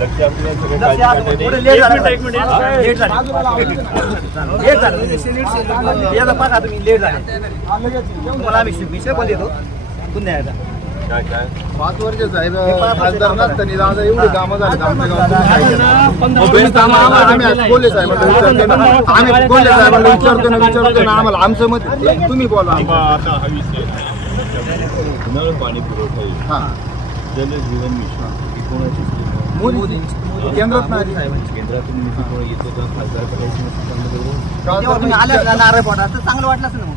लक्ष. काय काय? पाच वर्ष साहेब खासदार नसताना दादा एवढी कामं झाली आमच्या गावात मोबाईल कामं आम्हाला- आम्ही विचारतो ना. विचारतो ना विचारतो ना आम्हाला आमचं मत. तुम्ही बोला. किंवा आता हा विषय. नळ पाणी पुरवठा हा. जल जीवन मिशन ही कोणाची scheme आहे? मोदी. केंद्रात नाही. केंद्रातून निधी कोण येतो का खासदार करायची तेव्हा तुम्ही आल्या ना नारळ फोडा तर चांगलं वाटलं असेल ना मग.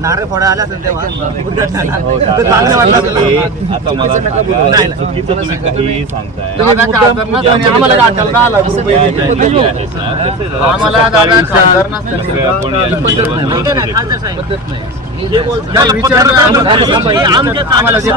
नारळ फोडा आला असेल तेव्हा. उद्धट झाला. तर चांगलं वाटलं असेल. ना. आता मला सांगा, चुकीचं तुम्ही काही सांगताय. दादा खासदार नसताना आम्हाला का आला? त्याचे आम्हाला दादा आपण या ऐका ना, खासदार साहेब. आम्हाला असं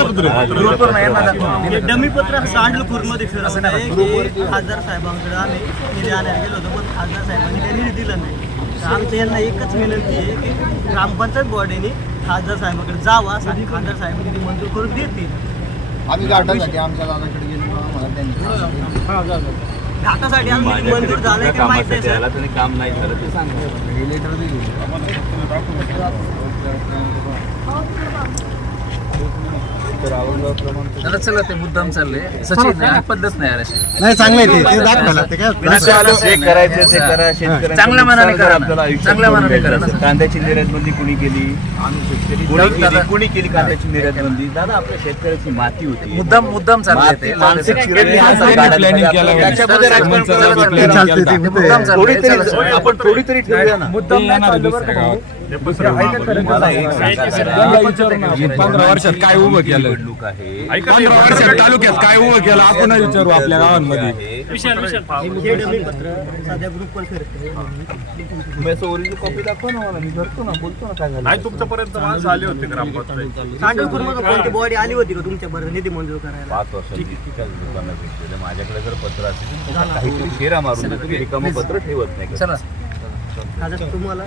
पत्र डमी पत्रमध्ये फिरत की खासदार साहेबांकडे आम्ही निधी आणायला गेलो होतो पण खासदार साहेबांनी काही निधी दिला नाही आमचं यांना एकच विनंती आहे की ग्रामपंचायत बॉडीने खासदार साहेबांकडे जावा आणि खासदार साहेब निधी मंजूर करून देतील. आम्ही गाठासाठी आमच्या दादाकडे गेलो आम्हाला त्यांनी घाटासाठी आम्ही मंजूर झालंय की माहीत आला सर. त्याने काम नाही झालं ते सांगा चला चला ते मुद्दाम चाललंय सचिन नाही, पद्धत नाही यार अशी. नाही चांगले ते. ते दाखवला ते काय जे करायचं ते करा शेतकऱ्यांचं चांगल्या मनाने नुकसान करा आपल्याला. आयुष्यात चांगल्या करून मनाने घ्यायचं करा ना. असेल, कांद्याची निर्यात बंदी कुणी केली? कुणी दादा- केली? कुणी केली कांद्याची निर्यात बंदी दादा आपल्या शेतकऱ्याची माती होती. मुद्दाम मुद्दाम चाललंय माती- ते. मानसिक त्याच्यामध्ये राजकारण करायला मुद्दाम चाललंय. चला, चला. आपण थोडी तरी ठेवूया ना. मुद्दाम नाही चाललं बरं का भाऊ. मला एक सांगा जरा. पंधरा वर्षात काय उभं केलं? निवडणूक आहे. पंधरा तालुक्यात काय उभं केलं आपण विचारू आपल्या गावांमध्ये. हे ओरिजिनल कॉपी दाखवा ना मला. मी करतो ना बोलतो ना काय झालं. नाही तुमच्यापर्यंत माणसं आले होते ग्रामपंचायत मध्ये कोणती बॉडी आली होती का निधी मंजूर करायला? पाच वर्षांची ठिकाण लोकांना भेटलेलं माझ्याकडे जर पत्र असेल तर काहीतरी शेरा मारून देतो. मी रिकामं पत्र ठेवत नाही. तुम्हाला.